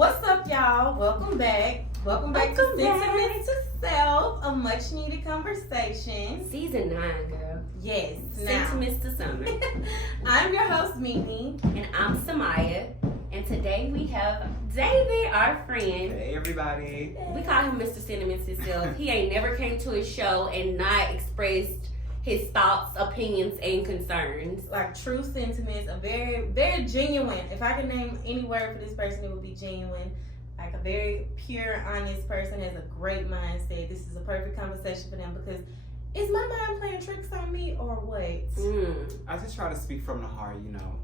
What's up, y'all? Welcome back. Welcome back to Sentiment to Self, a much needed conversation. Season 9, girl. Yes. Sentiments to Summer. I'm your host, Mimi. And I'm Samaya. And today we have David, our friend. Hey, everybody. We call him Mr. Sentiments himself. He ain't never came to a show and not expressed his thoughts, opinions, and concerns. Like true sentiments, a very, very genuine. If I could name any word for this person, it would be genuine. Like a very pure, honest person, has a great mindset. This is a perfect conversation for them because is my mind playing tricks on me or what? I just try to speak from the heart, you know.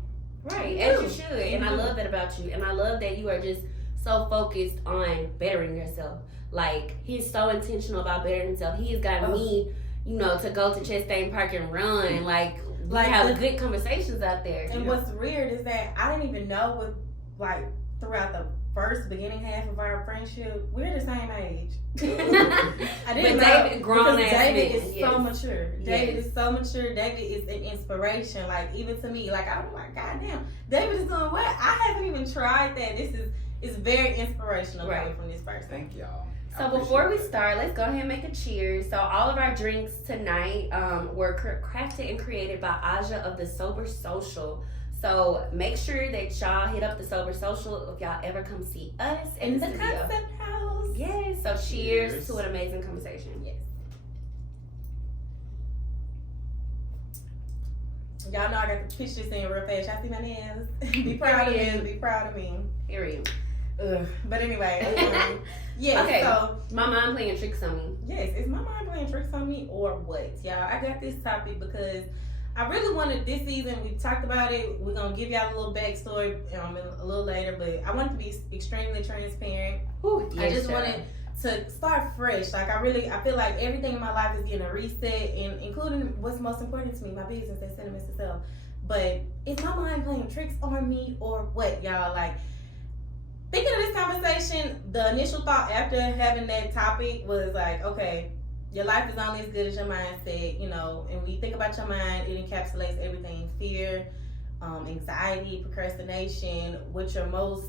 Right, as you should. And I love that about you. And I love that you are just so focused on bettering yourself. Like, he's so intentional about bettering himself. He has got me, you know, to go to Chastain Park and run. Like we have good conversations out there. And what's weird is that I didn't even know what, like, throughout the first beginning half of our friendship, we're the same age. I didn't know David, grown because ass David man. is so mature. David Yes. is so mature. David is an inspiration. Like, even to me, like, I'm like, goddamn, David is doing what? I haven't even tried that. This is very inspirational coming from this person. Thank y'all. So before we start, let's go ahead and make a cheers. So all of our drinks tonight were crafted and created by Aja of the Sober Social. So make sure that y'all hit up the Sober Social if y'all ever come see us In the studio. concept house. Yes. So cheers to an amazing conversation. Yes. Y'all know I got to pitch this in real fast. Y'all see my nails? Be proud of me. Be proud of me. Period. But anyway, yeah. Okay. So my mind playing tricks on me. yes, is my mind playing tricks on me or what, y'all? I got this topic because I really wanted this season. We talked about it. We're gonna give y'all a little backstory a little later, but I wanted to be extremely transparent. I just wanted to start fresh. Like I feel like everything in my life is getting a reset, and including what's most important to me, my business and sentiments to self. But is my mind playing tricks on me or what, y'all? Like, thinking of this conversation, the initial thought after having that topic was like, okay, your life is only as good as your mindset, you know, and when you think about your mind, it encapsulates everything: fear, anxiety, procrastination, whatever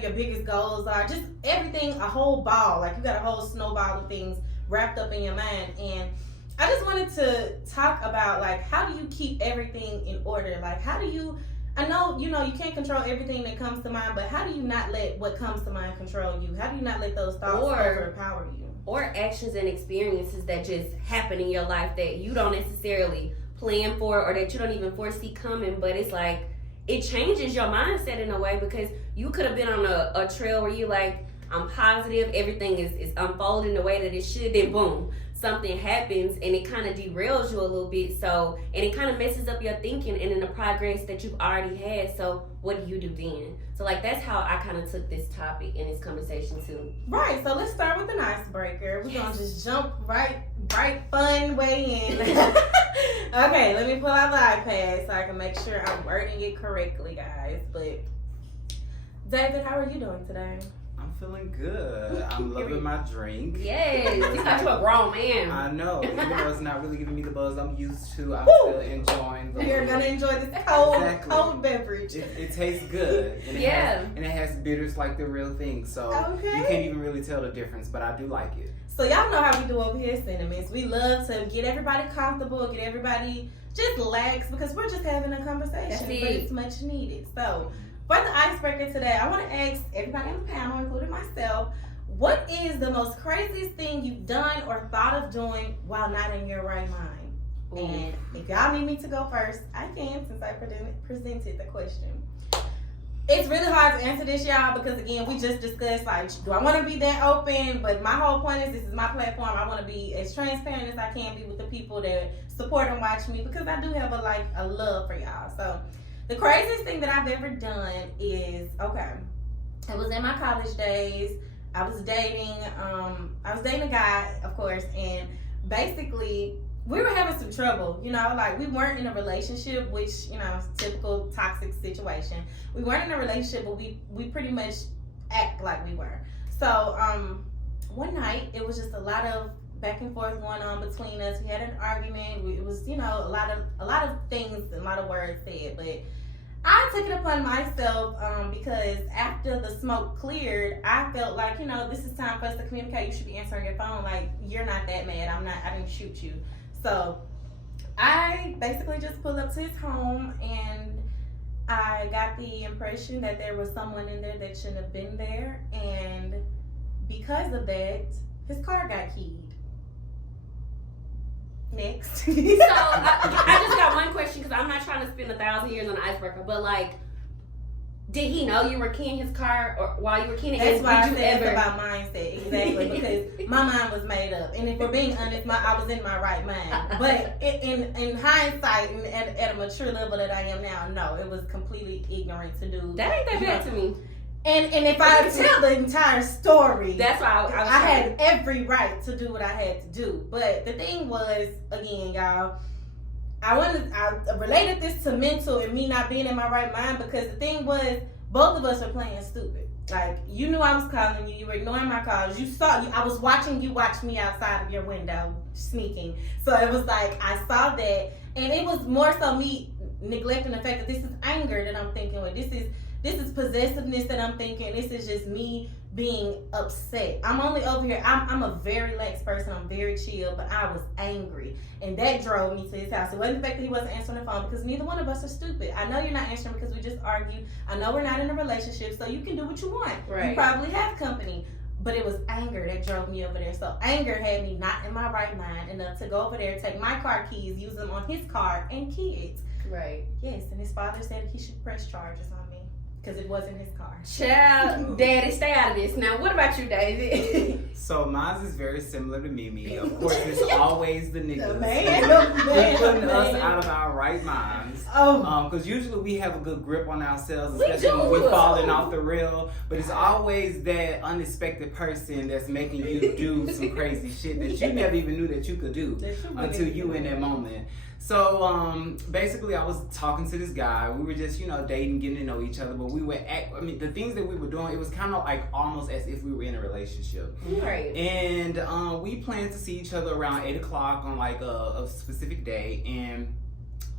your biggest goals are, just everything, a whole ball. Like, you got a whole snowball of things wrapped up in your mind. And I just wanted to talk about, like, how do you keep everything in order? Like, how do you, I know, you can't control everything that comes to mind, but how do you not let what comes to mind control you? How do you not let those thoughts overpower you? Or actions and experiences that just happen in your life that you don't necessarily plan for or that you don't even foresee coming, but it's like, it changes your mindset in a way because you could have been on a trail where you like, I'm positive, everything is unfolding the way that it should, then boom, something happens and it kind of derails you a little bit. So, and it kind of messes up your thinking and in the progress that you've already had. So what do you do then? So like, that's how I kind of took this topic in this conversation too. Right, so let's start with an icebreaker. We're gonna just jump right fun way in. Okay, let me pull out the iPad so I can make sure I'm wording it correctly, guys. But David, how are you doing today? I'm feeling good. I'm loving my drink. Yes, you thought you a grown man. I know. Even though it's not really giving me the buzz I'm used to, I'm still enjoying the You're gonna enjoy this cold beverage. It tastes good. And it has bitters like the real thing. So you can't even really tell the difference, but I do like it. So y'all know how we do over here at Sentiments. We love to get everybody comfortable, get everybody just relaxed because we're just having a conversation. But it's much needed. So for the icebreaker today, I want to ask everybody on the panel, including myself, what is the most craziest thing you've done or thought of doing while not in your right mind? Ooh. And if y'all need me to go first, I can, since I presented the question. It's really hard to answer this, y'all, because again, we just discussed, like, do I want to be that open? But my whole point is, this is my platform. I want to be as transparent as I can be with the people that support and watch me, because I do have a love for y'all. So the craziest thing that I've ever done is, it was in my college days. I was dating a guy, of course, and basically we were having some trouble, like we weren't in a relationship, which, typical toxic situation. We weren't in a relationship, but we pretty much act like we were. So one night, it was just a lot of back and forth going on between us. We had an argument. It was, a lot of things and a lot of words said, but I took it upon myself because after the smoke cleared, I felt like, this is time for us to communicate. You should be answering your phone. Like, you're not that mad. I didn't shoot you. So I basically just pulled up to his home, and I got the impression that there was someone in there that shouldn't have been there. And because of that, his car got keyed. Next. So I just got one question, because I'm not trying to spend 1,000 years on an icebreaker, but like, did he know you were keying his car or while you were keying it? That's why I said it's about mindset, exactly, because my mind was made up, and if we're being honest, I was in my right mind. But in hindsight, and at a mature level that I am now, no, it was completely ignorant to do. That ain't that bad to me. And if I tell the entire story, that's why I had every right to do what I had to do. But the thing was, again, y'all, I related this to mental and me not being in my right mind, because the thing was, both of us were playing stupid. Like, you knew I was calling you, you were ignoring my calls, I was watching you watch me outside of your window, sneaking. So it was like, I saw that, and it was more so me neglecting the fact that this is anger that I'm thinking with. This is possessiveness that I'm thinking. This is just me being upset. I'm only over here. I'm a very lax person. I'm very chill, but I was angry. And that drove me to his house. It wasn't the fact that he wasn't answering the phone, because neither one of us are stupid. I know you're not answering because we just argued. I know we're not in a relationship, so you can do what you want. Right. You probably have company. But it was anger that drove me over there. So anger had me not in my right mind enough to go over there, take my car keys, use them on his car, and kids. Right. Yes, and his father said he should press charges on me, because it wasn't his car. Child, Daddy, stay out of this. Now, what about you, David? So mine is very similar to Mimi. Of course, it's always the niggas. The man. Putting us out of our right minds. Because usually we have a good grip on ourselves, especially when we're falling off the rail. But it's always that unexpected person that's making you do some crazy shit that you never even knew that you could do until you in that moment. So basically, I was talking to this guy. We were just, dating, getting to know each other. But we were the things that we were doing, it was kind of like almost as if we were in a relationship. Right. And we planned to see each other around 8 o'clock on like a specific day. And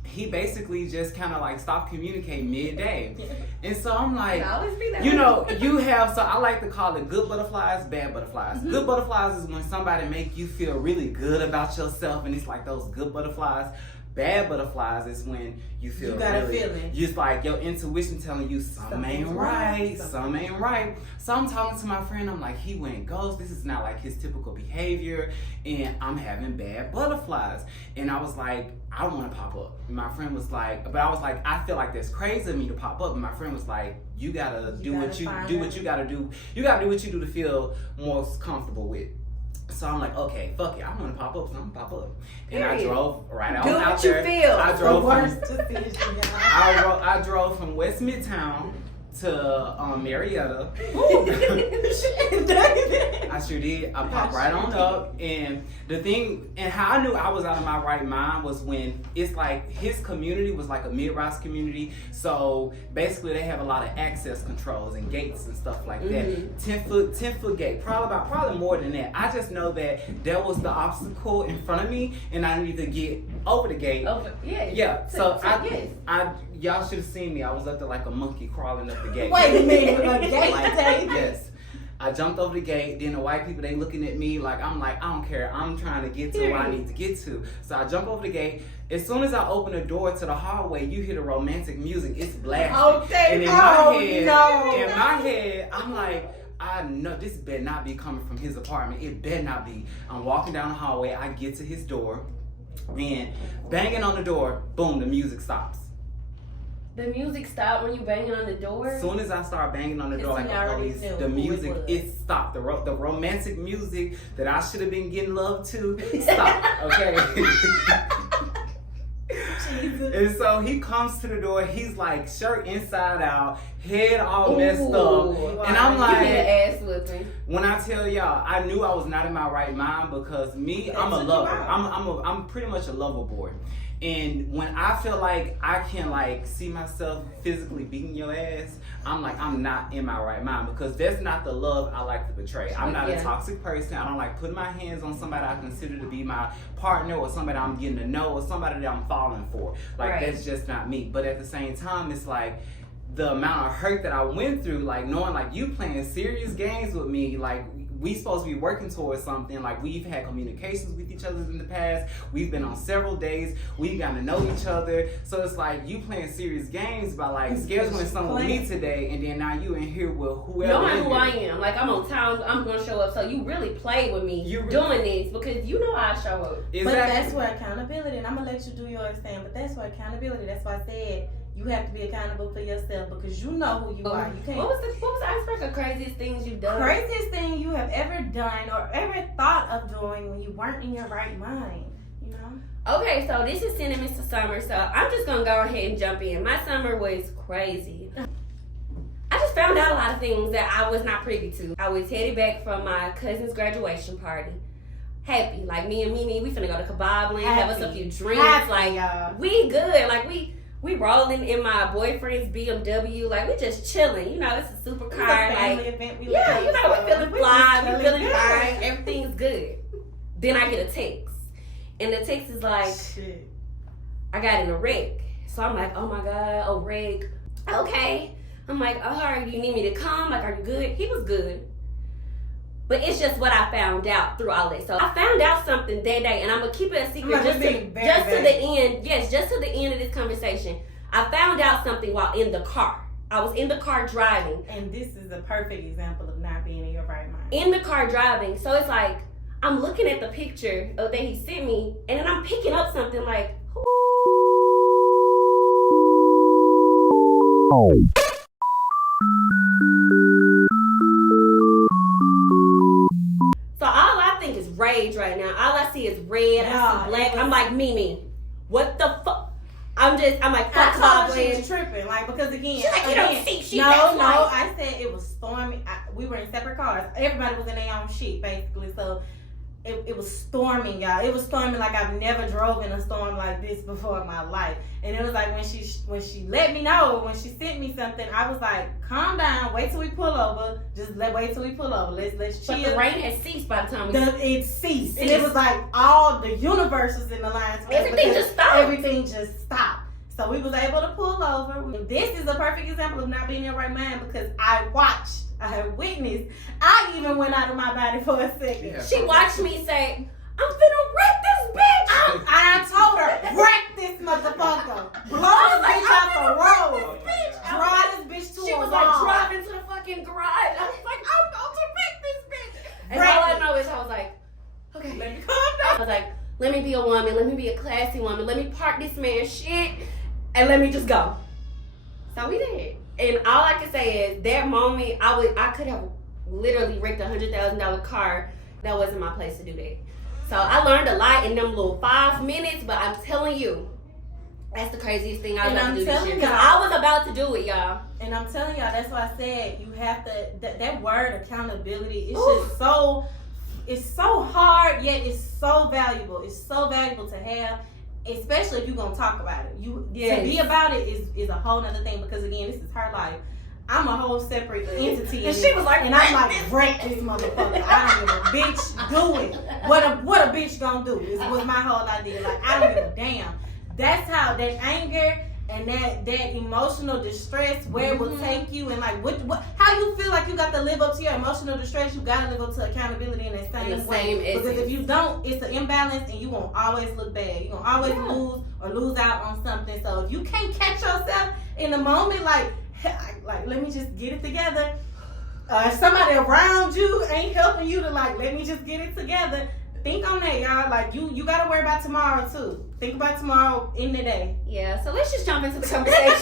he basically just kind of like stopped communicating midday. And so I'm like, so I like to call it good butterflies, bad butterflies. Mm-hmm. Good butterflies is when somebody make you feel really good about yourself, and it's like those good butterflies. Bad butterflies is when you feel you got really, a feeling. Just like your intuition telling you something ain't right. So I'm talking to my friend, I'm like, he went ghost. This is not like his typical behavior, and I'm having bad butterflies. And I was like, I want to pop up. And my friend was like, I feel like that's crazy of me to pop up. And my friend was like, you gotta do what you gotta do. You gotta do what you do to feel most comfortable with. So I'm like, okay, fuck it, I'm gonna pop up, so I'm gonna pop up. And I drove right out there. Do what you feel. I drove from West Midtown to Marietta. I sure did. I popped right on up, and the thing, and how I knew I was out of my right mind was when it's like his community was like a mid-rise community, so basically they have a lot of access controls and gates and stuff like that. 10 foot gate, probably more than that. I just know that there was the obstacle in front of me, and I needed to get over the gate. So y'all should have seen me. I was up there like a monkey crawling up the gate. Wait a minute, a gate? Yes. I jumped over the gate. Then the white people, they looking at me like, I'm like, I don't care. I'm trying to get to where I need to get to. So I jump over the gate. As soon as I open the door to the hallway, you hear the romantic music. It's blasting. And in my head, I'm like, I know this better not be coming from his apartment. It better not be. I'm walking down the hallway. I get to his door. And banging on the door, boom, the music stops. The music stopped when you banging on the door? As soon as I start banging on the door like a police, the music, it stopped. The romantic music that I should have been getting love to stopped, okay? And so he comes to the door, he's like shirt inside out, head all messed up. And I'm like, ass whipping. When I tell y'all, I knew I was not in my right mind because me, I'm a lover. I'm pretty much a lover boy. And when I feel like I can like see myself physically beating your ass, I'm like, I'm not in my right mind, because that's not the love I like to portray. I'm not a toxic person. I don't like putting my hands on somebody I consider to be my partner, or somebody I'm getting to know, or somebody that I'm falling for. Like, that's just not me. But at the same time, it's like the amount of hurt that I went through, like knowing like you playing serious games with me, like we supposed to be working towards something. Like, we've had communications with each other in the past. We've been on several dates. We've gotten to know each other. So it's like you playing serious games by like scheduling something with me today, and then now you in here with whoever. Knowing who I am, like I'm on time, I'm gonna show up. So you really play with me doing this because you know how I show up. Exactly. But that's where accountability, and I'm gonna let you do yours, Sam. But that's where accountability. That's why I said you have to be accountable for yourself, because you know who you are. You can't. What was the icebreaker of craziest things you've done? Craziest thing you have ever done or ever thought of doing when you weren't in your right mind, you know? Okay, so this is sending to summer, so I'm just gonna go ahead and jump in. My summer was crazy. I just found out a lot of things that I was not privy to. I was headed back from my cousin's graduation party. Happy, like me and Mimi, we finna go to Kebab Land, have us a few drinks, like we good, like we rolling in my boyfriend's BMW, like we just chilling, you know, it's a supercar, like event we you know, we feeling fly, we feeling fine, everything's good. Then I get a text, and the text is like, shit, I got in a wreck. So I'm like, oh my god, a wreck. Okay. I'm like, oh, do you need me to come? Like, are you good? He was good. But it's just what I found out through all this. So I found out something that day, and I'm gonna keep it a secret just to the end. Yes, just to the end of this conversation. I found out something while in the car. I was in the car driving. And this is a perfect example of not being in your right mind. In the car driving. So it's like, I'm looking at the picture that he sent me, and then I'm picking up something like, rage right now. All I see is red. I see black. I'm like, Mimi, what the fuck? I'm like, fuck Kebab Land. She was tripping, like, because again, she's like, you don't see shit. No, I said it was stormy. We were in separate cars. Everybody was in their own shit, basically. So it was storming, y'all. It was storming like I've never drove in a storm like this before in my life. And it was like when she let me know, when she sent me something, I was like, calm down, wait till we pull over. Just wait till we pull over. Let's chill. But the rain had ceased by the time it ceased. And it was like all the universe was in the line. Everything just stopped. Everything just stopped. So we was able to pull over. This is a perfect example of not being in your right mind, because I watched, I have witnessed. I even went out of my body for a second. Yeah. She watched me say, I'm finna wreck this bitch. I told her, wreck this motherfucker. Blow this bitch out the road. Drive this bitch to a wall. She was like driving to the fucking garage. I was like, I'm going to wreck this bitch. And all I know is I was like, okay, let me calm down. I was like, let me be a woman. Let me be a classy woman. Let me park this man's shit. And let me just go. So we did. And all I can say is that moment, I could have literally wrecked a $100,000 car. That wasn't my place to do that. So I learned a lot in them little 5 minutes, but I'm telling you, that's the craziest thing I was about to do this year. Because I was about to do it, y'all. And I'm telling y'all, that's why I said you have to, that word accountability, it's just so, it's so hard, yet it's so valuable. It's so valuable to have. Especially if you're gonna talk about it. To be about it is a whole nother thing, because again, this is her life. I'm a whole separate entity. And she was like, and I'm like, break this motherfucker. I don't give a bitch, do it. What a bitch gonna do was my whole idea. Like, I don't give a damn. That's how that anger and that emotional distress, where it will take you, and like what how you feel like you got to live up to your emotional distress, you gotta live up to accountability in that same way. Because if you don't, it's an imbalance, and you won't always look bad. You're gonna always lose out on something. So if you can't catch yourself in the moment, like let me just get it together. Somebody around you ain't helping you to like, let me just get it together. Think on that, y'all. Like, you gotta worry about tomorrow too. Think about tomorrow in the day. Yeah, so let's just jump into the conversation.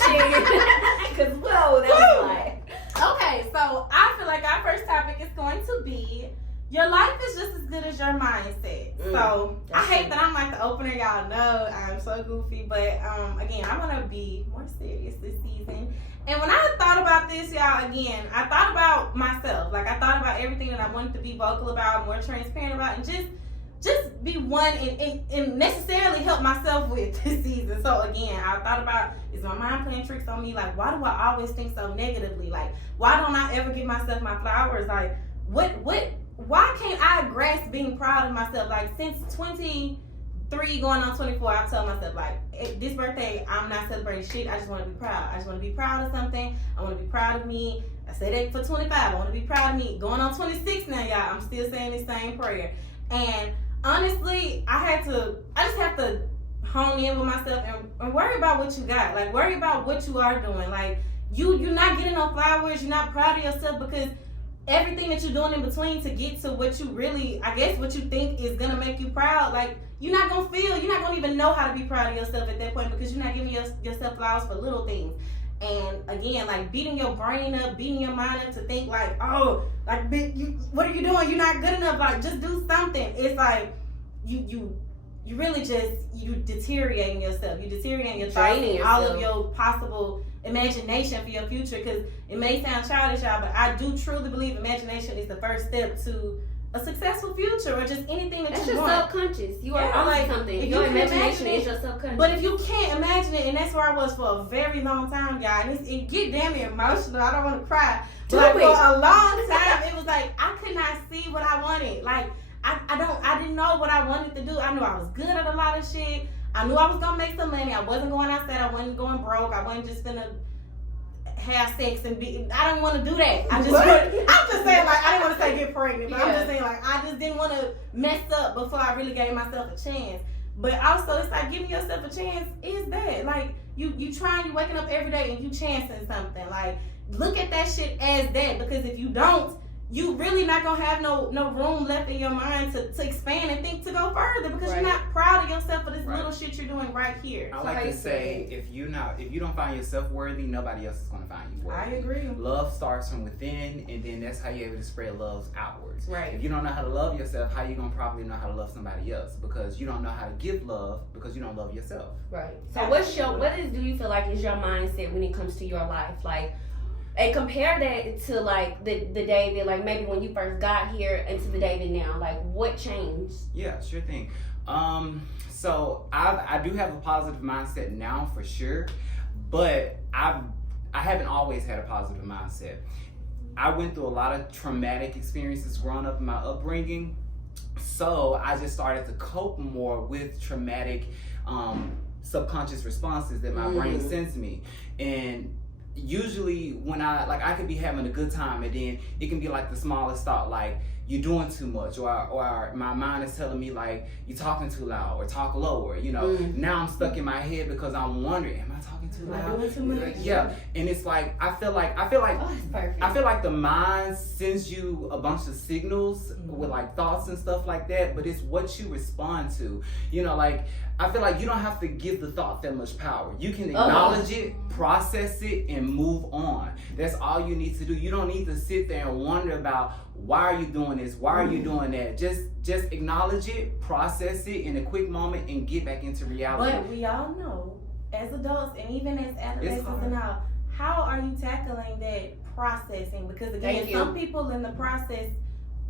Because, whoa, that was like... Okay, so I feel like our first topic is going to be, your life is just as good as your mindset. So, I hate that I'm like the opener. Y'all know I'm so goofy. But, again, I'm going to be more serious this season. And when I thought about this, y'all, again, I thought about myself. Like, I thought about everything that I wanted to be vocal about, more transparent about, and just just be one and necessarily help myself with this season. So again, I thought about, is my mind playing tricks on me? Like, why do I always think so negatively? Like, why don't I ever give myself my flowers? Like, why can't I grasp being proud of myself? Like, since 23 going on 24, I've told myself, like, this birthday, I'm not celebrating shit. I just want to be proud. I just want to be proud of something. I want to be proud of me. I said that for 25. I want to be proud of me. Going on 26 now, y'all. I'm still saying the same prayer. And honestly, I just have to hone in with myself and worry about what you got. Like, worry about what you are doing. Like, you're not getting no flowers. You're not proud of yourself because everything that you're doing in between to get to what you really, I guess, what you think is going to make you proud, like, you're not going to even know how to be proud of yourself at that point because you're not giving yourself flowers for little things. And again, like, beating your brain up, beating your mind up to think like, oh, like, what are you doing? You're not good enough. Like, just do something. It's like you really you deteriorating yourself. You deteriorating your thoughts and all of your possible imagination for your future. Because it may sound childish, y'all, but I do truly believe imagination is the first step to a successful future or just anything that that's you your want. subconscious. You are on like something. Your imagination is your subconscious. But if you can't imagine it, and that's where I was for a very long time, y'all, and it get damn emotional. I don't want to cry. But like, for a long time, it was like I could not see what I wanted. Like I didn't know what I wanted to do. I knew I was good at a lot of shit. I knew I was gonna make some money. I wasn't going outside. I wasn't going broke. I wasn't just gonna have sex and be. I don't want to do that. I'm just saying, like, I didn't want to say get pregnant, but I'm just saying, like, I just didn't want to mess up before I really gave myself a chance. But also, it's like giving yourself a chance is that, like, you trying, you waking up every day and you chancing something. Like, look at that shit as that, because if you don't, you really not gonna have no room left in your mind to expand and think to go further because you're not proud of yourself for this little shit you're doing right here. I like to say, if you don't find yourself worthy, nobody else is gonna find you worthy. I agree. Love starts from within, and then that's how you're able to spread love outwards. Right. If you don't know how to love yourself, how you gonna probably know how to love somebody else? Because you don't know how to give love because you don't love yourself. Right. So do you feel like is your mindset when it comes to your life? Like, and compare that to like the David, like maybe when you first got here and to the David now, like what changed? Yeah, sure thing. So I do have a positive mindset now for sure, but I haven't always had a positive mindset. I went through a lot of traumatic experiences growing up in my upbringing, so I just started to cope more with traumatic subconscious responses that my brain sends me. And usually when I could be having a good time and then it can be like the smallest thought, like you're doing too much, or my mind is telling me like you're talking too loud or talk lower, you know. Now I'm stuck in my head because I'm wondering, am I talking too loud? Am I doing too much? Yeah. And it's like I feel like the mind sends you a bunch of signals with like thoughts and stuff like that, but it's what you respond to. You know, like I feel like you don't have to give the thought that much power. You can acknowledge it, process it, and move on. That's all you need to do. You don't need to sit there and wonder about why are you doing this? Why are you doing that? Just acknowledge it, process it in a quick moment, and get back into reality. But we all know, as adults and even as adolescents and all, how are you tackling that processing? Because again, some people in the process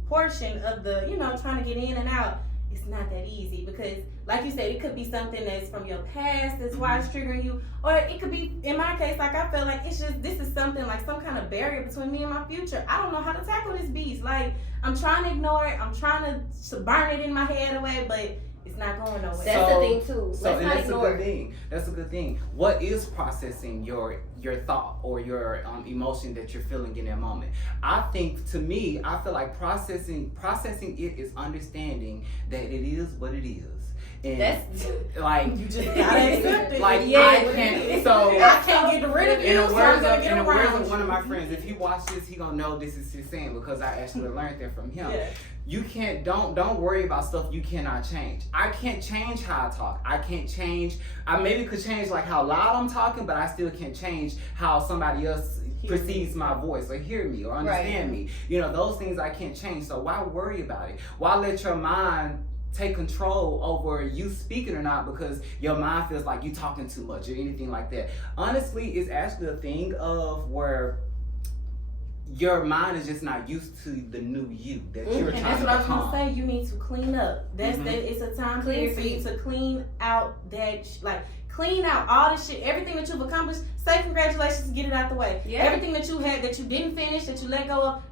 portion of the, trying to get in and out, it's not that easy because, like you said, it could be something that's from your past that's why it's triggering you, or it could be, in my case, like I feel like it's just, this is something like some kind of barrier between me and my future. I don't know how to tackle this beast. Like, I'm trying to ignore it. I'm trying to burn it in my head away, but it's not going nowhere. That's the thing too. That's a good thing. That's a good thing. What is processing your thought or your emotion that you're feeling in that moment? I think, to me, I feel like processing it is understanding that it is what it is. And that's like you just gotta accept it. Like I can't get rid of it. In the words of one of my friends, if he watches this, he gonna know this is his saying because I actually learned that from him. Yeah. You can't, don't worry about stuff you cannot change. I can't change how I talk. I can't change, I maybe could change like how loud I'm talking, but I still can't change how somebody else perceives my voice or hear me or understand me. Those things I can't change. So why worry about it? Why let your mind take control over you speaking or not because your mind feels like you talking too much or anything like that? Honestly, it's actually a thing of where your mind is just not used to the new you that you're trying to become. And that's what I was gonna say. You need to clean up. That's that. It's a time period for you to clean out that, clean out all the shit, everything that you've accomplished. Say congratulations, get it out the way. Yeah. Everything that you had that you didn't finish, that you let go of.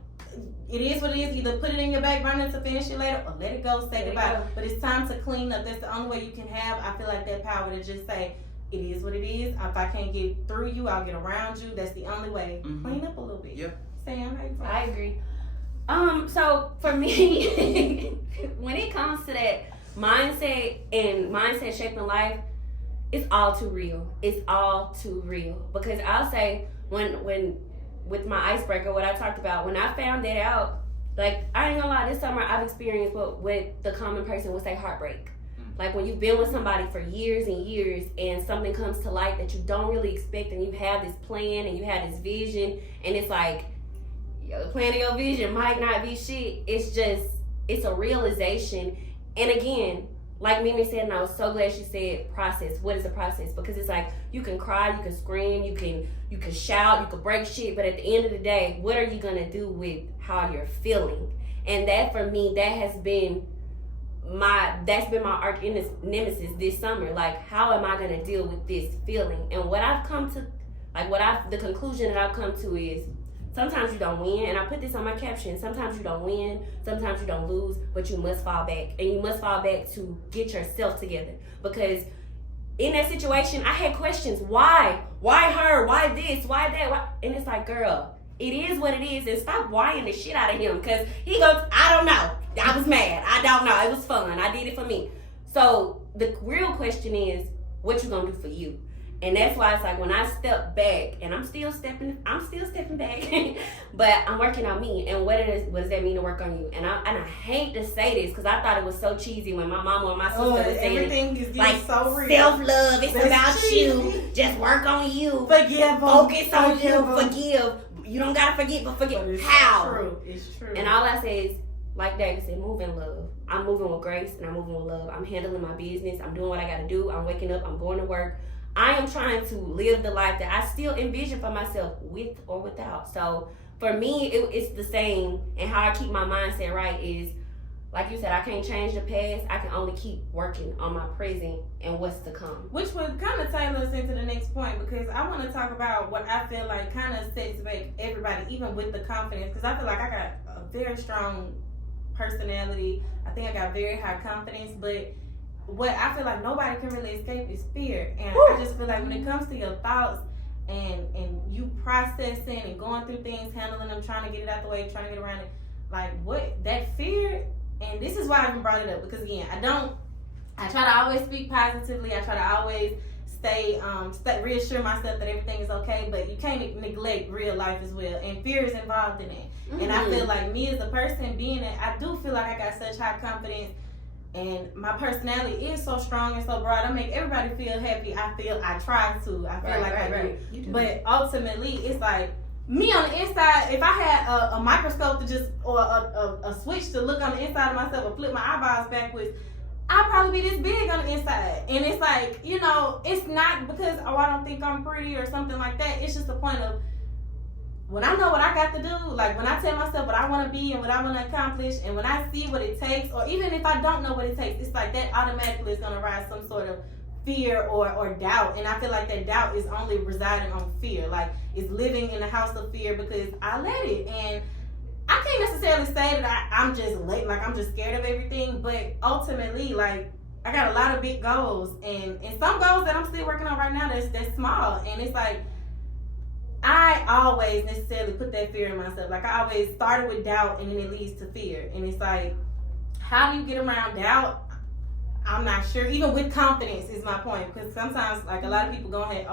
It is what it is. Either put it in your back burner to finish it later, or let it go, say goodbye. But it's time to clean up. That's the only way you can have, I feel like, that power to just say, it is what it is. If I can't get through you, I'll get around you. That's the only way. Clean up a little bit. Yep. Sam, how you feel? I agree. So for me, when it comes to that mindset and mindset shaping life, it's all too real. It's all too real. Because I'll say when with my icebreaker, what I talked about, when I found that out, like, I ain't gonna lie, this summer I've experienced what the common person would say heartbreak. Like when you've been with somebody for years and years and something comes to light that you don't really expect, and you have this plan and you have this vision, and it's like, the plan of your vision might not be shit. It's a realization. And again, like Mimi said, and I was so glad she said process. What is the process? Because it's like, you can cry, you can scream, you can shout, you can break shit, but at the end of the day, what are you gonna do with how you're feeling? And that, for me, that's been my arch nemesis this summer. Like, how am I gonna deal with this feeling? And what I've come to, the conclusion that I've come to is, sometimes you don't win, and I put this on my caption. Sometimes you don't win, sometimes you don't lose, but you must fall back. And you must fall back to get yourself together. Because in that situation, I had questions. Why? Why her? Why this? Why that? Why? And it's like, girl, it is what it is, and stop whining the shit out of him. Because he goes, I don't know. I was mad. I don't know. It was fun. I did it for me. So the real question is, what you gonna do for you? And that's why it's like, when I step back, and I'm still stepping back, but I'm working on me. And what does that mean to work on you? And I hate to say this, because I thought it was so cheesy when my mama or my sister was saying, everything is like, so real. Self-love, it's about you. Just work on you. Forgive. Focus on you. Forgive. You don't gotta forget, but forget. But how? It's true. And all I say is, like David said, move in love. I'm moving with grace, and I'm moving with love. I'm handling my business. I'm doing what I gotta do. I'm waking up. I'm going to work. I am trying to live the life that I still envision for myself, with or without. So for me, it's the same. And how I keep my mindset right is, like you said, I can't change the past. I can only keep working on my present and what's to come. Which would kind of tailor us into the next point, because I want to talk about what I feel like kind of sets back everybody, even with the confidence. Because I feel like I got a very strong personality. I think I got very high confidence, but what I feel like nobody can really escape is fear. And I just feel like when it comes to your thoughts and you processing and going through things, handling them, trying to get it out the way, trying to get around it, like, what that fear. And this is why I even brought it up, because again, I try to always speak positively. I try to always reassure myself that everything is okay, but you can't neglect real life as well, and fear is involved in it. And I feel like me as a person, being that I do feel like I got such high confidence, and my personality is so strong and so broad, I make everybody feel happy. I try to. I feel like I do. But ultimately, it's like, me on the inside, if I had a microscope to just, or a switch to look on the inside of myself or flip my eyeballs backwards, I'd probably be this big on the inside. And it's like, it's not because, I don't think I'm pretty or something like that. It's just the point of, when I know what I got to do, like when I tell myself what I want to be and what I want to accomplish, and when I see what it takes, or even if I don't know what it takes, it's like that automatically is going to rise some sort of fear or doubt. And I feel like that doubt is only residing on fear. Like, it's living in the house of fear because I let it. And I can't necessarily say that I'm just late, like I'm just scared of everything, but ultimately, like, I got a lot of big goals, and some goals that I'm still working on right now that's small. And it's like, I always necessarily put that fear in myself. Like, I always started with doubt, and then it leads to fear. And it's like, how do you get around doubt? I'm not sure. Even with confidence is my point, because sometimes, like, a lot of people go ahead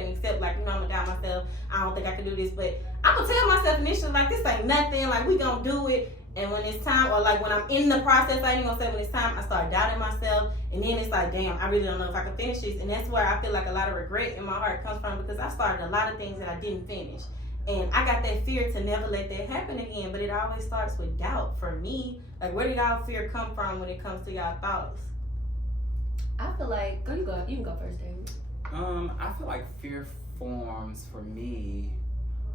and accept, like, I'm gonna doubt myself. I don't think I can do this, but I'm gonna tell myself initially, like, this ain't nothing. Like, we gonna do it. And when it's time, or like when I'm in the process, I ain't gonna say when it's time, I start doubting myself. And then it's like, damn, I really don't know if I can finish this. And that's where I feel like a lot of regret in my heart comes from, because I started a lot of things that I didn't finish. And I got that fear to never let that happen again. But it always starts with doubt for me. Like, where did y'all fear come from when it comes to y'all thoughts? I feel like, you can go first, David. I feel like fear forms for me,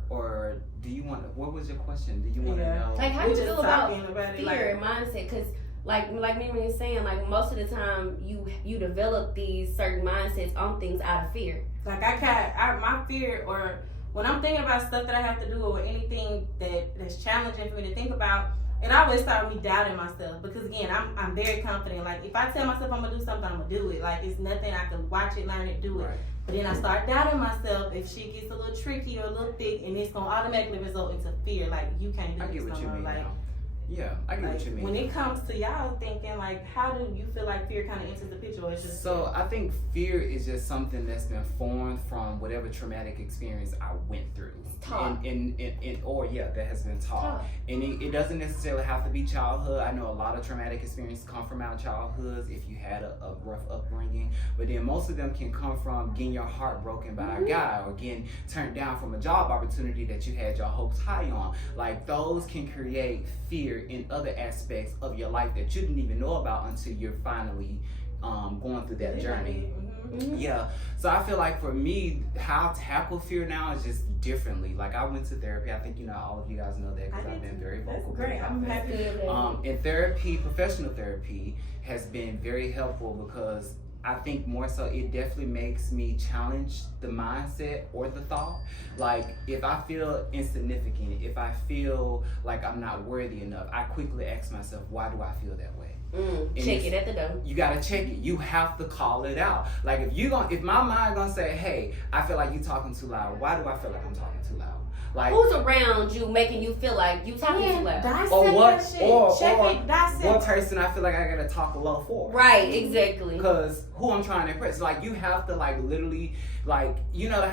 or do you want, what was your question? Do you want to know? Like, how do you just feel about talking about it, fear like- and mindset? Because like Mimi was saying, like most of the time you develop these certain mindsets on things out of fear. Like my fear, or when I'm thinking about stuff that I have to do or anything that's challenging for me to think about, it always starts with me doubting myself. Because again, I'm very confident. Like if I tell myself I'm gonna do something, I'm gonna do it. Like it's nothing I can watch it, learn it, do it. Right. But then I start doubting myself if shit gets a little tricky or a little thick, and it's gonna automatically result into fear. Like you can't do I get this what no you more. mean Like, now. Yeah, I get what you mean. when it comes to y'all thinking, like, how do you feel like fear kind of enters the picture, or it's just So I think fear is just something that's been formed from whatever traumatic experience I went through. Taught. That has been taught. And it doesn't necessarily have to be childhood. I know a lot of traumatic experiences come from our childhoods if you had a rough upbringing. But then most of them can come from getting your heart broken by a guy, or getting turned down from a job opportunity that you had your hopes high on. Like those can create fear in other aspects of your life that you didn't even know about until you're finally going through that journey. Yeah, so I feel like for me, how to tackle fear now is just differently. Like I went to therapy. I think all of you guys know that because I've been very vocal. That's great. I'm happy to And therapy, professional therapy, has been very helpful because I think more so it definitely makes me challenge the mindset or the thought. Like if I feel insignificant, if I feel like I'm not worthy enough, I quickly ask myself, why do I feel that way? Check it at the door. You gotta check it. You have to call it out. Like if my mind gonna say, hey, I feel like you talking too loud. Why do I feel like I'm talking too loud? Like who's around you making you feel like you talking too loud? Dissect or what? that shit. Or Dissect. what person I feel like I gotta talk low for? Right, exactly. Because who I'm trying to impress. Like you have to literally how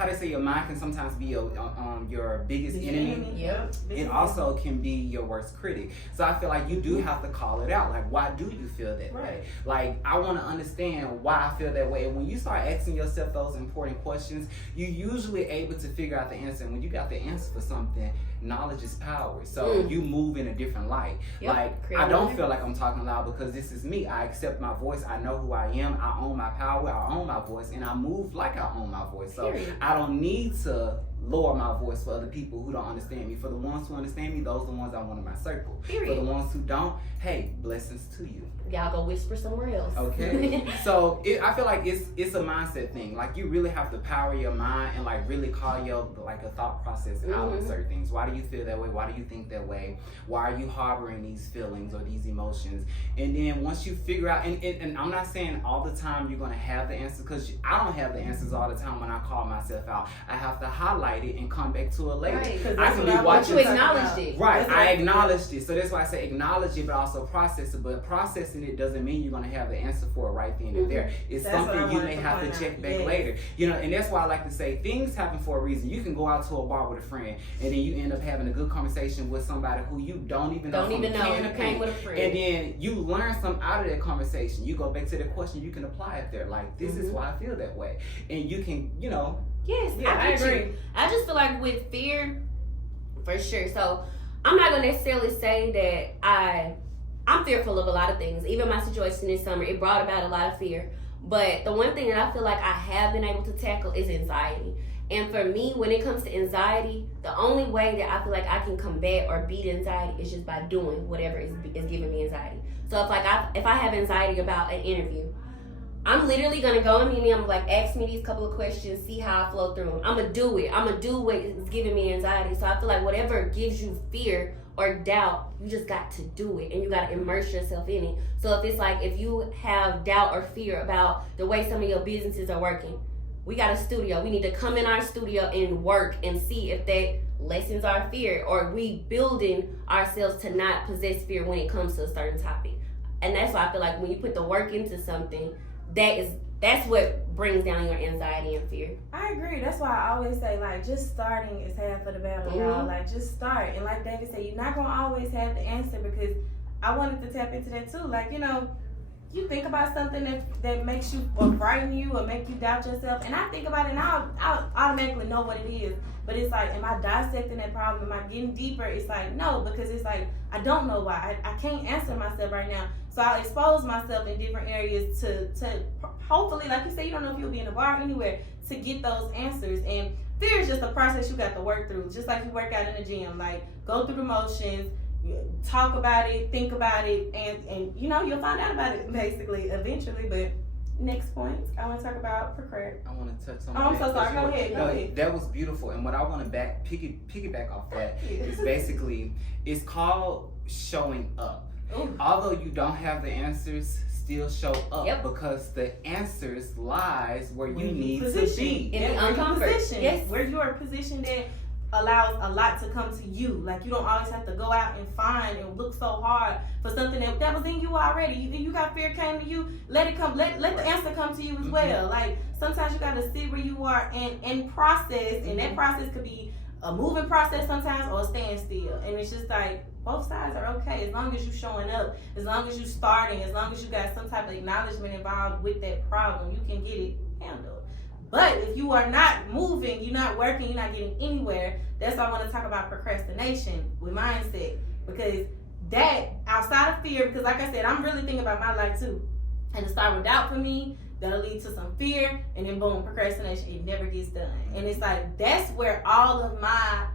they say your mind can sometimes be your biggest enemy. Yep. It also can be your worst critic. So I feel like you do have to call it out. Like, why do you feel that way? Like, I want to understand why I feel that way. And when you start asking yourself those important questions, you're usually able to figure out the answer. And when you got the answer for something, knowledge is power. So you move in a different light. Yep. Like, I don't feel like I'm talking loud because this is me. I accept my voice. I know who I am. I own my power. I own my voice. And I move like I own my voice. So I don't need to lower my voice for other people who don't understand me. For the ones who understand me, those are the ones I want in my circle. For the ones who don't, hey, blessings to you. Y'all go whisper somewhere else. Okay. So I feel like it's a mindset thing. Like you really have to power your mind and really call your a thought process out on certain things. Why do you feel that way? Why do you think that way? Why are you harboring these feelings or these emotions? And then once you figure out, and I'm not saying all the time you're gonna have the answers, because I don't have the answers all the time when I call myself out. I have to highlight it and come back to it later. Right, I can be watching. You acknowledged it. Right, I acknowledged it. So that's why I say acknowledge it, but also process it. But processing it doesn't mean you're gonna have the answer for it right then and there. It's something you may have to check back later. And that's why I like to say things happen for a reason. You can go out to a bar with a friend, and then you end up having a good conversation with somebody who you don't even know came with a friend. And then you learn something out of that conversation. You go back to the question, you can apply it there. Like, this is why I feel that way. And you can, Yes, Yeah, I agree. agree. I just feel like with fear, for sure. So I'm not gonna necessarily say that I'm fearful of a lot of things. Even my situation this summer, it brought about a lot of fear. But the one thing that I feel like I have been able to tackle is anxiety. And for me, when it comes to anxiety, the only way that I feel like I can combat or beat anxiety is just by doing whatever is giving me anxiety. So if I have anxiety about an interview, I'm literally gonna go in me and I'm like, ask me these couple of questions, see how I flow through them. I'm gonna do it. I'm gonna do what is giving me anxiety. So I feel like whatever gives you fear or doubt, you just got to do it and you got to immerse yourself in it. So if you have doubt or fear about the way some of your businesses are working, we got a studio. We need to come in our studio and work and see if that lessens our fear, or we building ourselves to not possess fear when it comes to a certain topic. And that's why I feel like when you put the work into something, that's what brings down your anxiety and fear. I agree. That's why I always say, just starting is half of the battle, y'all. Just start. And like David said, you're not going to always have the answer, because I wanted to tap into that too. You think about something that makes you or frighten you or make you doubt yourself, and I think about it and I'll automatically know what it is. But it's am I dissecting that problem? Am I getting deeper? It's no, because it's I don't know why. I can't answer myself right now. So I'll expose myself in different areas to hopefully, like you said, you don't know if you'll be in a bar or anywhere, to get those answers. And fear is just a process you got to work through. Just like you work out in the gym, like go through the motions, talk about it, think about it, and you know, you'll find out about it basically eventually. But next point, I want to talk about procrastination. I want to touch on. Oh, I'm so sorry. Go ahead. That was beautiful. And what I want to piggyback off that is basically, it's called showing up. Ooh. Although you don't have the answers, still show up, because the answers lies where you need to be. In the uncomfort. Yes, where you are positioned that allows a lot to come to you. Like, you don't always have to go out and find and look so hard for something that was in you already. You got fear came to you, let it come, let the answer come to you as well. Like, sometimes you got to sit where you are and process, and that process could be a moving process sometimes or a standstill. And it's just like, both sides are okay as long as you showing up, as long as you starting, as long as you got some type of acknowledgement involved with that problem, you can get it handled. But if you are not moving, you're not working, you're not getting anywhere, that's why I want to talk about procrastination with mindset. Because that, outside of fear, because like I said, I'm really thinking about my life too. And to start with doubt for me, that'll lead to some fear, and then boom, procrastination, it never gets done. And it's like, that's where all of my,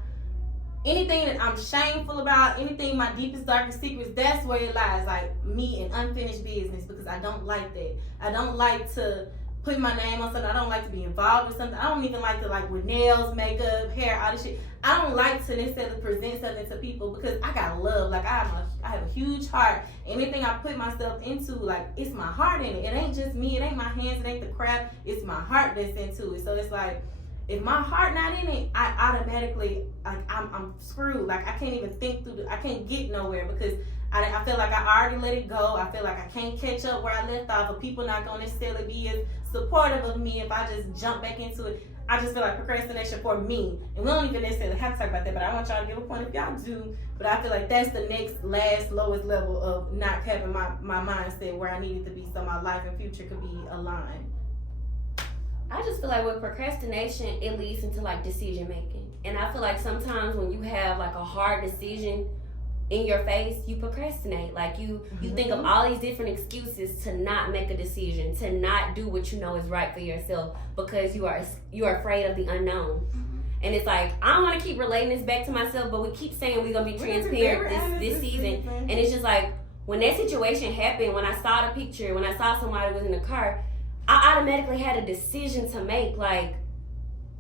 anything that I'm shameful about, anything, my deepest, darkest secrets, that's where it lies. Like me and unfinished business, because I don't like that. I don't like to put my name on something. I don't like to be involved with something. I don't even like to, like, with nails, makeup, hair, all this shit. I don't like to necessarily present something to people because I got love. Like, I have a huge heart. Anything I put myself into, like, it's my heart in it. It ain't just me. It ain't my hands. It ain't the craft. It's my heart that's into it. So it's like, if my heart not in it, I automatically, like, I'm screwed. Like, I can't even think through I can't get nowhere because I feel like I already let it go. I feel like I can't catch up where I left off, or people not going to necessarily be as supportive of me if I just jump back into it. I just feel like procrastination for me, and we don't even necessarily have to talk about that, but I want y'all to give a point if y'all do. But I feel like that's the next, lowest level of not having my mindset where I needed to be, so my life and future could be aligned. I just feel like with procrastination, it leads into like decision making. And I feel like sometimes when you have like a hard decision in your face, you procrastinate. Like you think of all these different excuses to not make a decision, to not do what you know is right for yourself because you are afraid of the unknown. And it's like, I don't want to keep relating this back to myself, but we keep saying we're going to be transparent this season. And it's just like, when that situation happened, when I saw the picture, when I saw somebody was in the car, I automatically had a decision to make, like,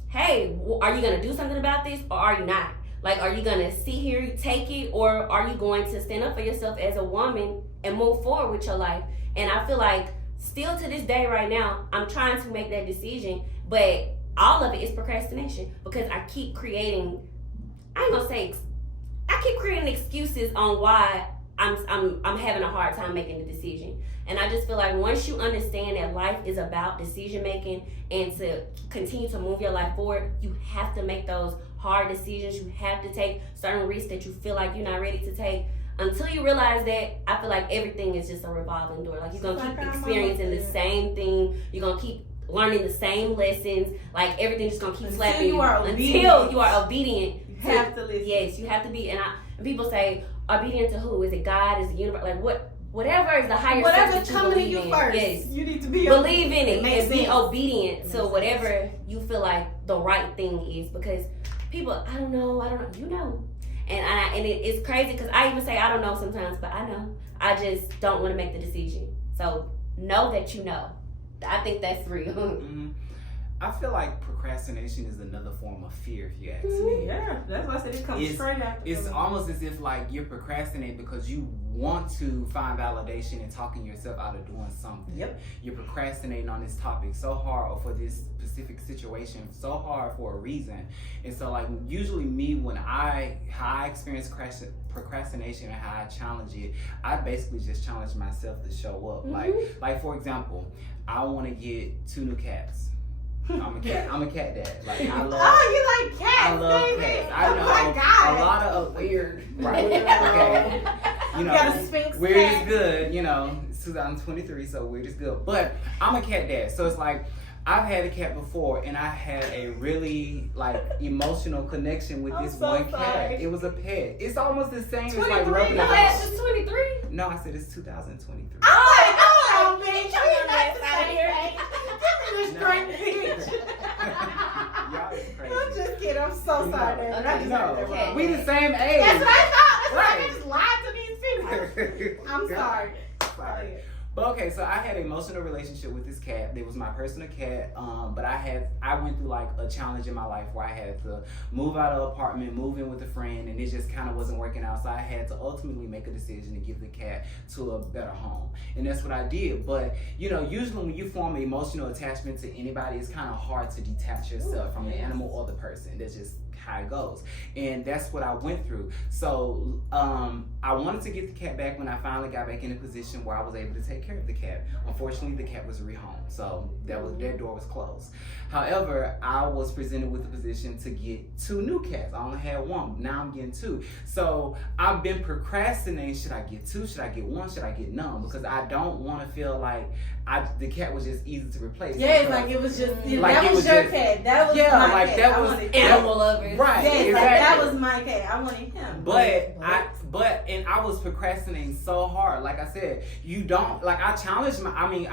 hey, are you going to do something about this or are you not? Like, are you going to sit here, take it, or are you going to stand up for yourself as a woman and move forward with your life? And I feel like still to this day right now, I'm trying to make that decision, but all of it is procrastination because I keep creating, I keep creating excuses on why I'm having a hard time making the decision. And I just feel like once you understand that life is about decision making and to continue to move your life forward, you have to make those hard decisions. You have to take certain risks that you feel like you're not ready to take. Until you realize that, I feel like everything is just a revolving door. Like, you're going to keep experiencing the same thing. You're going to keep learning the same lessons. Like, everything's just going to keep slapping you. Until you are obedient. You have to listen. Yes, you have to be. And people say, obedient to who? Is it God? Is it the universe? Like, whatever is the higher whatever's coming to you first. Yes. You need to be believe in it and be obedient to whatever you feel like the right thing is. Because people, I don't know, you know. And it's crazy because I even say I don't know sometimes, but I know. I just don't want to make the decision. So know that you know. I think that's real. I feel like procrastination is another form of fear, if you ask me. Yeah, that's why I said it comes straight after. It's almost as if like you're procrastinating because you want to find validation and talking yourself out of doing something. Yep. You're procrastinating on this topic so hard, or for this specific situation so hard for a reason. And so like usually me, how I experience procrastination and how I challenge it, I basically just challenge myself to show up. Like for example, I want to get 2 new cats. I'm a cat dad. Like, I love. Oh, you like cats? I love baby. cats. I know. Oh my God. A lot of weird. Right. Okay. You know, got a Sphinx weird cat. is good. You know, it's 2023, so weird is good. But I'm a cat dad, so it's like I've had a cat before, and I had a really like emotional connection with this one cat. It was a pet. It's almost the same as like rubbing No, it. it's 23. No, I said it's 2023. Oh, bitch, you got this out of here. Give me this straight bitch. Y'all is crazy. kidding. I'm so sorry, David. I just heard that wrong. We the same age. That's what I thought. That's why Right. I just lied to these people. I'm sorry. Sorry. But okay, so I had an emotional relationship with this cat. It was my personal cat. But I went through like a challenge in my life where I had to move out of an apartment, move in with a friend, and it just kind of wasn't working out. So I had to ultimately make a decision to give the cat to a better home, and that's what I did. But usually when you form an emotional attachment to anybody, it's kind of hard to detach yourself from the animal or the person. That's just how it goes, and that's what I went through. So I wanted to get the cat back when I finally got back in a position where I was able to take care of the cat. Unfortunately, the cat was rehomed, so that door was closed. However, I was presented with the position to get 2 new cats. I only had 1. Now I'm getting 2. So I've been procrastinating. Should I get 2? Should I get 1? Should I get none? Because I don't want to feel like the cat was just easy to replace. Yeah, it's like it was just like that was your cat. That was my cat. That I was wanted animal lovers. Right. Yeah, exactly. like that was my cat. I wanted him. But I was procrastinating so hard. Like I said,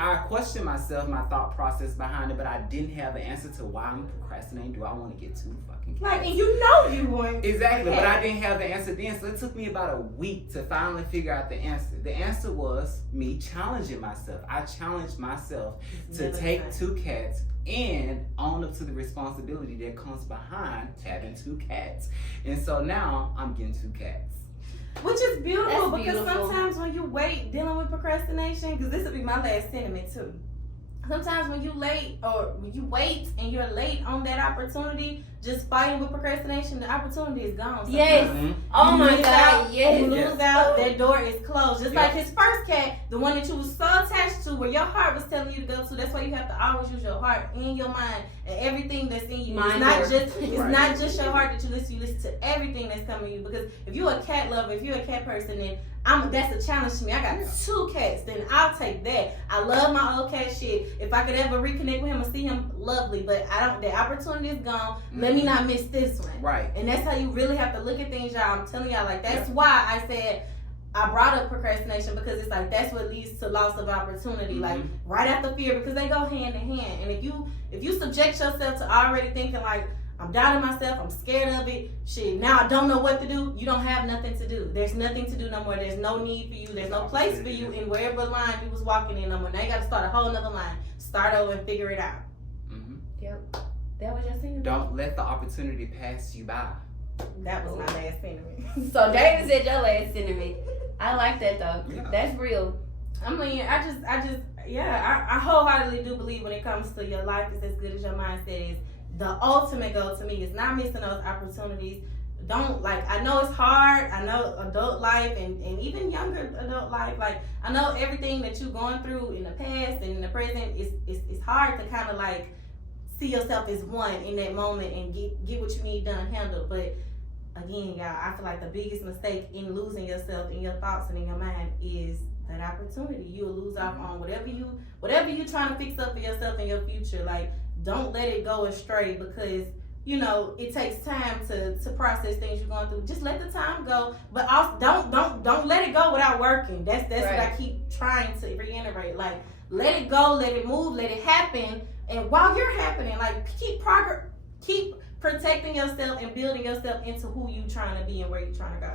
I questioned myself, my thought process behind it, but I didn't have an answer to why I'm procrastinating. Do I want to get 2 fucking cats? Like, and you want Exactly, but I didn't have the answer then, so it took me about a week to finally figure out the answer. The answer was me challenging myself. I challenged myself to take 2 cats and own up to the responsibility that comes behind having 2 cats. And so now I'm getting 2 cats. Which is beautiful. That's because beautiful. sometimes when you wait dealing with procrastination, because this will be my last sentiment too. Sometimes when you wait and you're late on that opportunity, just fighting with procrastination, the opportunity is gone. Sometimes. Yes. Mm-hmm. Oh You my lose God. out, Yes. You lose out, that door is closed. Just Yeah. like his first cat, the one that you was so attached to, where your heart was telling you to go to. That's why you have to always use your heart and your mind and everything that's in you. Mind It's Right. not just your heart that you listen to everything that's coming to you. Because if you're a cat lover, if you're a cat person, then that's a challenge to me. I got 2 cats, then I'll take that. I love my old cat shit. If I could ever reconnect with him and see him, lovely. But the opportunity is gone. Let me not miss this one. Right. And that's how you really have to look at things, y'all. I'm telling y'all, like, that's why I said I brought up procrastination, because it's like that's what leads to loss of opportunity. Mm-hmm. Like right after fear, because they go hand in hand. And if you subject yourself to already thinking like, I'm doubting myself, I'm scared of it, shit, now I don't know what to do, you don't have nothing to do. There's nothing to do no more. There's no need for you. There's no place for you in wherever line you was walking in no more. Now you got to start a whole nother line. Start over and figure it out. Mm-hmm. Yep. That was your sentiment. Don't let the opportunity pass you by. That was my last sentiment. So David said your last sentiment. I like that though. Yeah. That's real. I mean, I wholeheartedly do believe when it comes to your life is as good as your mindset is. The ultimate goal to me is not missing those opportunities. I know it's hard. I know adult life and even younger adult life. Like, I know everything that you're going through in the past and in the present it's hard to kind of like see yourself as one in that moment and get what you need done, handled. But again, y'all, I feel like the biggest mistake in losing yourself in your thoughts and in your mind is that opportunity. You'll lose out on whatever you're trying to fix up for yourself in your future. Like, don't let it go astray, because it takes time to process things you're going through. Just let the time go, but also don't let it go without working. That's right. what I keep trying to reiterate. Like, let it go, let it move, let it happen, and while you're happening, like, keep protecting yourself and building yourself into who you trying to be and where you trying to go.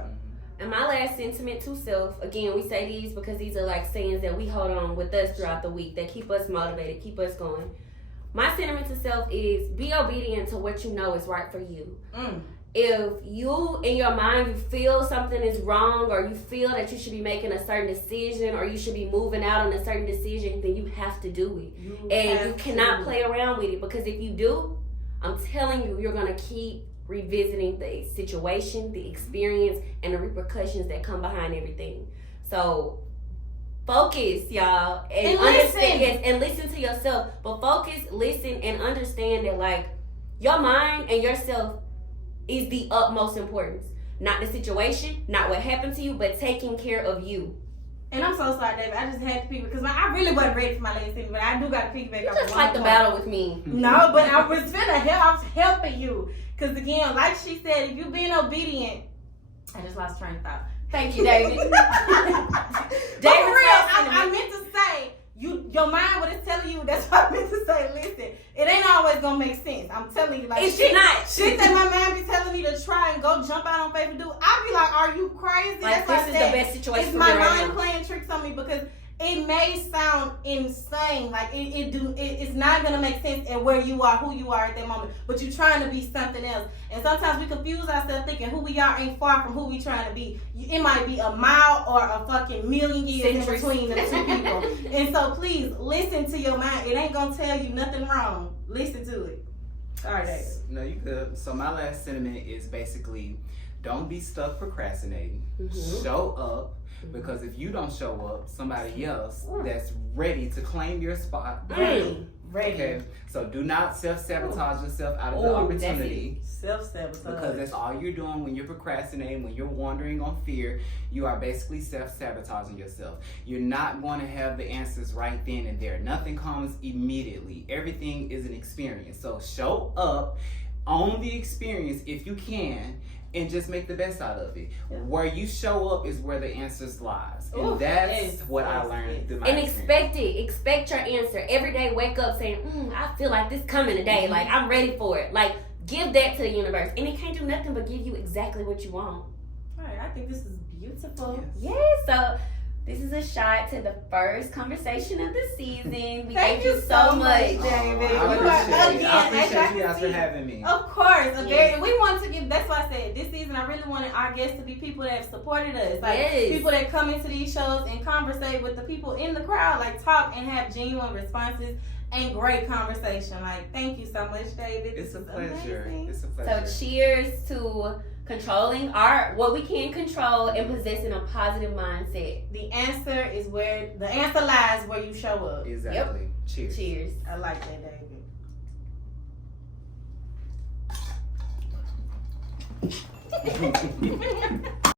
And my last sentiment to self, again, we say these because these are like sayings that we hold on with us throughout the week that keep us motivated, keep us going. My sentiment to self is be obedient to what you know is right for you. If you, in your mind, you feel something is wrong, or you feel that you should be making a certain decision, or you should be moving out on a certain decision, then you have to do it. You cannot play around with it, because if you do, I'm telling you, you're going to keep revisiting the situation, the experience, and the repercussions that come behind everything. So focus, y'all, and understand. Yes, and listen to yourself. But focus, listen, and understand that, like, your mind and yourself is the utmost importance. Not the situation, not what happened to you, but taking care of you. And I'm so sorry, David. I just had to pick because I really wasn't ready for my last thing, but I do got to piggyback off. Just like the battle with me. No, but I was helping you. Because again, like she said, if you being obedient, I just lost train of thought. Thank you, David. David, I meant to say, your mind, what it's telling you, that's what I meant to say, listen, it ain't always gonna make sense. I'm telling you, like, It's shit not. that my mind be telling me to try and go jump out on faith and do, I be like, are you crazy? Like, that's this is the best situation it's for my me right mind now. playing tricks on me because it may sound insane, like it's not gonna make sense at where you are, who you are at that moment, but you're trying to be something else. And sometimes we confuse ourselves thinking who we are ain't far from who we trying to be. It might be a mile or a fucking million years in between the two people. And so please listen to your mind. It ain't gonna tell you nothing wrong. Listen to it. All right, David. No, you good. So my last sentiment is basically, don't be stuck procrastinating. Show up. Because if you don't show up, somebody else that's ready to claim your spot. Ready. Okay. So do not self-sabotage yourself out of the opportunity. Self-sabotage. Because that's all you're doing when you're procrastinating, when you're wandering on fear. You are basically self-sabotaging yourself. You're not going to have the answers right then and there. Nothing comes immediately. Everything is an experience. So show up, own the experience if you can, and just make the best out of it. Yeah. Where you show up is where the answers lies. And that's what I learned through my experience. Expect it. Expect your answer. Every day wake up saying, I feel like this coming today. Like, I'm ready for it. Like, give that to the universe. And it can't do nothing but give you exactly what you want. All right, I think this is beautiful. Yes. So this is a shot to the first conversation of the season. We thank you so much, David. I appreciate you guys for having me. Of course. We want to give, that's why I said this season I really wanted our guests to be people that have supported us. Like people that come into these shows and conversate with the people in the crowd, like talk and have genuine responses and great conversation. Like, thank you so much, David. It's a pleasure. Amazing. It's a pleasure. So cheers to controlling what we can control and possessing a positive mindset. The answer lies where you show up. Exactly. Yep. Cheers. Cheers. I like that, David.